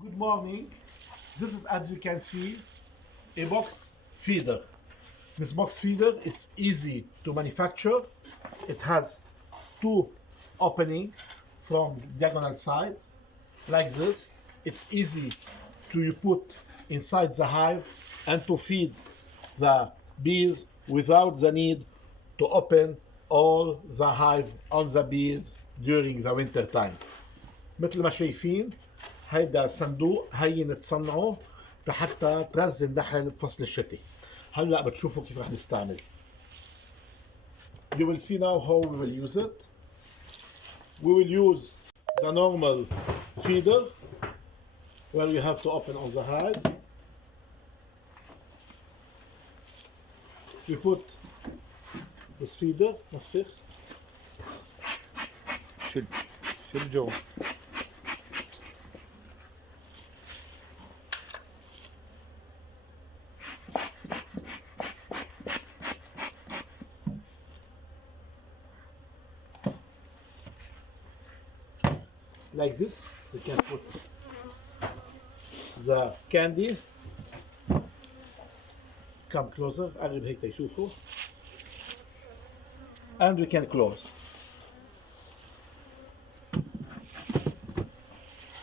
Good morning. This is, as you can see, a box feeder. This box feeder is easy to manufacture. It has two openings from diagonal sides like this. It's easy to put inside the hive and to feed the bees without the need to open all the hive on the bees during the winter time. مثل ما شايفين هيدا صندوق هين تصنعه حتى تغذي النحل بفصل الشتاء. هلا بتشوفوا كيف رح نستعمل. You will see now how we will use it. We will use the normal feeder where you have to open all the hive. We put this feeder نفخ شد جوا. like this. We can put the candy. Come closer. قرب هيك تشوفوا. And we can close.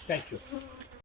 Thank you.